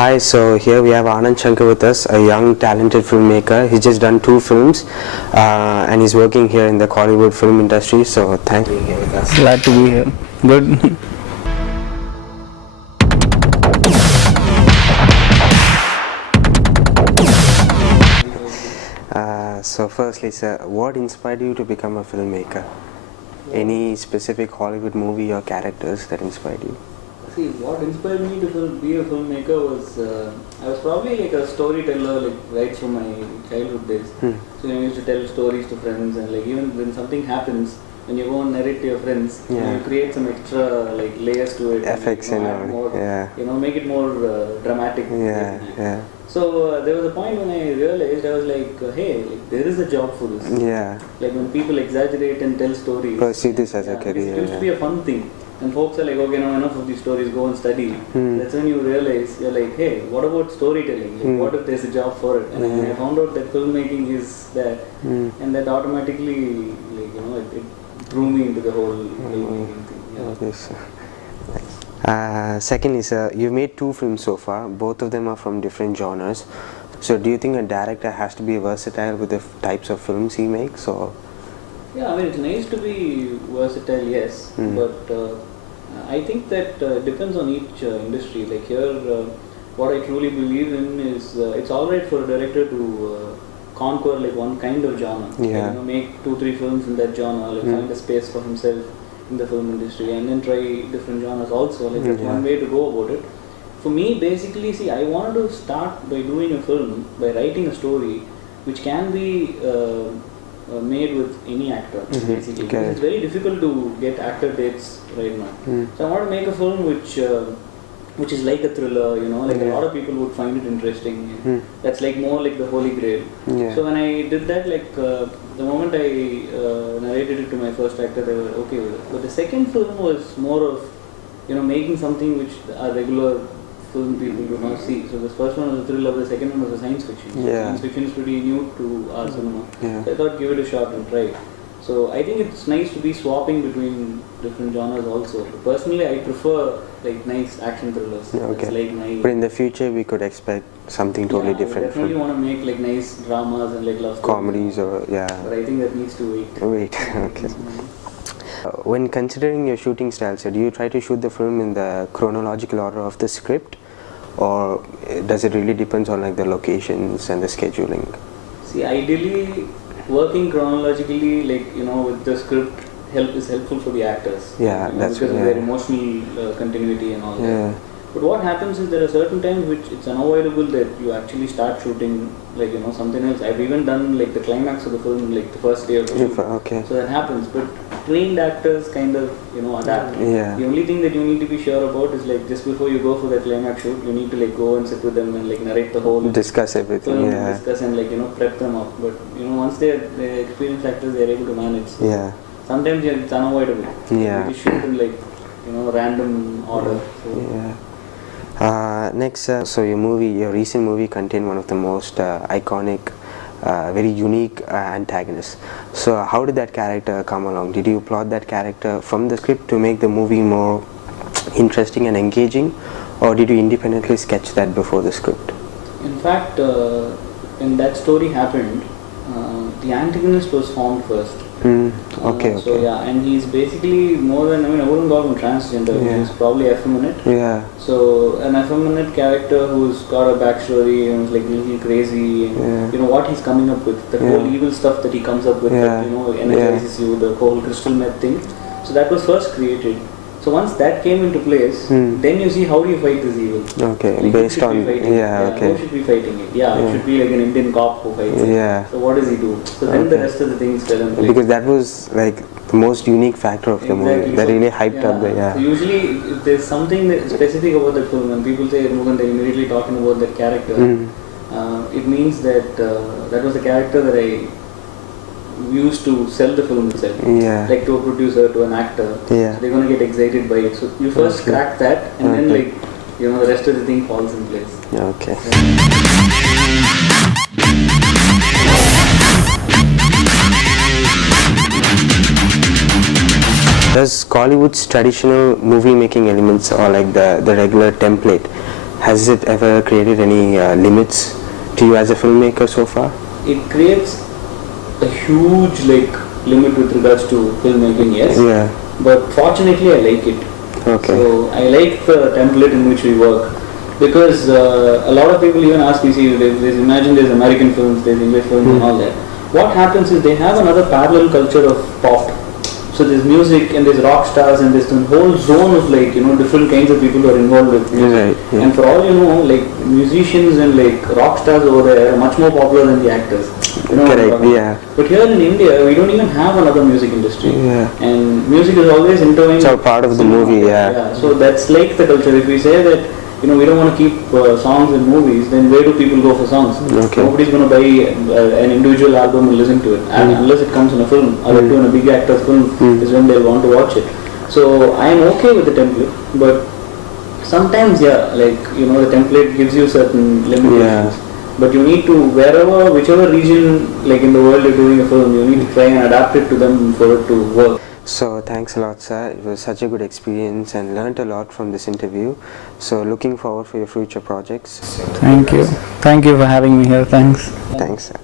Hi, so here we have Anand Shankar with us, a young talented filmmaker. He's just done 2 films and he's working here in the Hollywood film industry. So thanks for being here with us. Glad to be here. Good. So firstly, sir, what inspired you to become a filmmaker? Any specific Hollywood movie or characters that inspired you? See, what inspired me to be a filmmaker was I was probably like a storyteller, like right from my childhood days. So I used to tell stories to friends, and like even when something happens, when you go and narrate to your friends, you create some extra like layers to it, Effects and, more, make it more dramatic. So there was a point when I realized I was like, hey, like, there is a job for this. Like when people exaggerate and tell stories. Pursue this as a career. It used to be a fun thing. And folks are like, okay, now enough of these stories, go and study. That's when you realize, you're like, hey, what about storytelling? Like, what if there's a job for it? And I found out that filmmaking is that, and that automatically, like, it drew me into the whole filmmaking thing. Secondly, sir, you've made 2 films so far. Both of them are from different genres. So do you think a director has to be versatile with the types of films he makes, or? Yeah, I mean, it's nice to be versatile, yes, but I think that depends on each industry. Like here, what I truly believe in is it's alright for a director to conquer like one kind of genre. Like, make 2-3 films in that genre, like find a space for himself in the film industry, and then try different genres also. Like that's one way to go about it. For me, basically, see, I wanted to start by doing a film, by writing a story which can be made with any actor, basically. Because it's very difficult to get actor dates right now. So I want to make a film which is like a thriller, like a lot of people would find it interesting. That's like more like the holy grail. So when I did that, like the moment I narrated it to my first actor, they were okay with it. But the second film was more of, making something which a regular film people do not see. So the first one was a thriller, the second one was a science fiction. So science fiction is pretty new to our cinema. So I thought give it a shot and try. So I think it's nice to be swapping between different genres also. Personally, I prefer like nice action thrillers. It's like nice. But in the future, we could expect something totally different. I definitely want to make like nice dramas and like love stories. Comedies or But I think that needs to wait. Okay. When considering your shooting style, so do you try to shoot the film in the chronological order of the script, or does it really depend on like the locations and the scheduling? See, ideally, working chronologically, like with the script, is helpful for the actors. That's because of their emotional continuity and all that. But what happens is there are certain times which it's unavoidable that you actually start shooting like something else. I've even done like the climax of the film like the first day of the shoot. So that happens. But trained actors kind of adapt. The only thing that you need to be sure about is like just before you go for the climax shoot, you need to like go and sit with them and like narrate the whole. Discuss everything. Discuss and like prep them up. But once they're experienced actors, they're able to manage. Sometimes it's unavoidable. You shoot in like random order. Next, so your recent movie contained one of the most iconic, very unique antagonists. So how did that character come along? Did you plot that character from the script to make the movie more interesting and engaging, or did you independently sketch that before the script? In fact, when that story happened, the antagonist was formed first. So and he's basically more than, I wouldn't call him transgender, he's probably effeminate. So an effeminate character who's got a backstory and is like really crazy, and what he's coming up with, the whole evil stuff that he comes up with, that, energizes you, the whole crystal meth thing. So that was first created. So once that came into place, then you see how do you fight this evil. Like based on who should be fighting it? It should be like an Indian cop who fights it. So what does he do? So then the rest of the things fell in place. Because that was like the most unique factor of the movie. That really hyped up the So usually if there's something that specific about that film and people say Mugan, they're immediately talking about that character. It means that that was the character that I used to sell the film itself, like to a producer, to an actor. So they're going to get excited by it. So you first crack that, and then like the rest of the thing falls in place. Does Hollywood's traditional movie making elements, or like the regular template, Has it ever created any limits to you as a filmmaker so far? It creates a huge limit with regards to filmmaking, yes. Yeah. But fortunately, I like it. Okay. So I like the template in which we work, because a lot of people even ask me, see, imagine there's American films, there's English films and all that. What happens is they have another parallel culture of pop. So there's music and there's rock stars and there's a whole zone of different kinds of people who are involved with music. Right, yeah. And for all you know, musicians and rock stars over there are much more popular than the actors. Correct, yeah. But here in India, we don't even have another music industry. Yeah. And music is always intertwined. It's all part of the movie, yeah. So that's like the culture. If we say that we don't want to keep songs in movies, then where do people go for songs? Okay. Nobody's going to buy an individual album and listen to it, and unless it comes in a film, or in a big actor's film, is when they'll want to watch it. So I am okay with the template, but sometimes, the template gives you certain limitations. Yeah. But you need to, whichever region, in the world you're doing a film, you need to try and adapt it to them for it to work. So thanks a lot, sir. It was such a good experience and learnt a lot from this interview. So looking forward for your future projects. Thank you. Thank you for having me here. Thanks. Thanks, sir.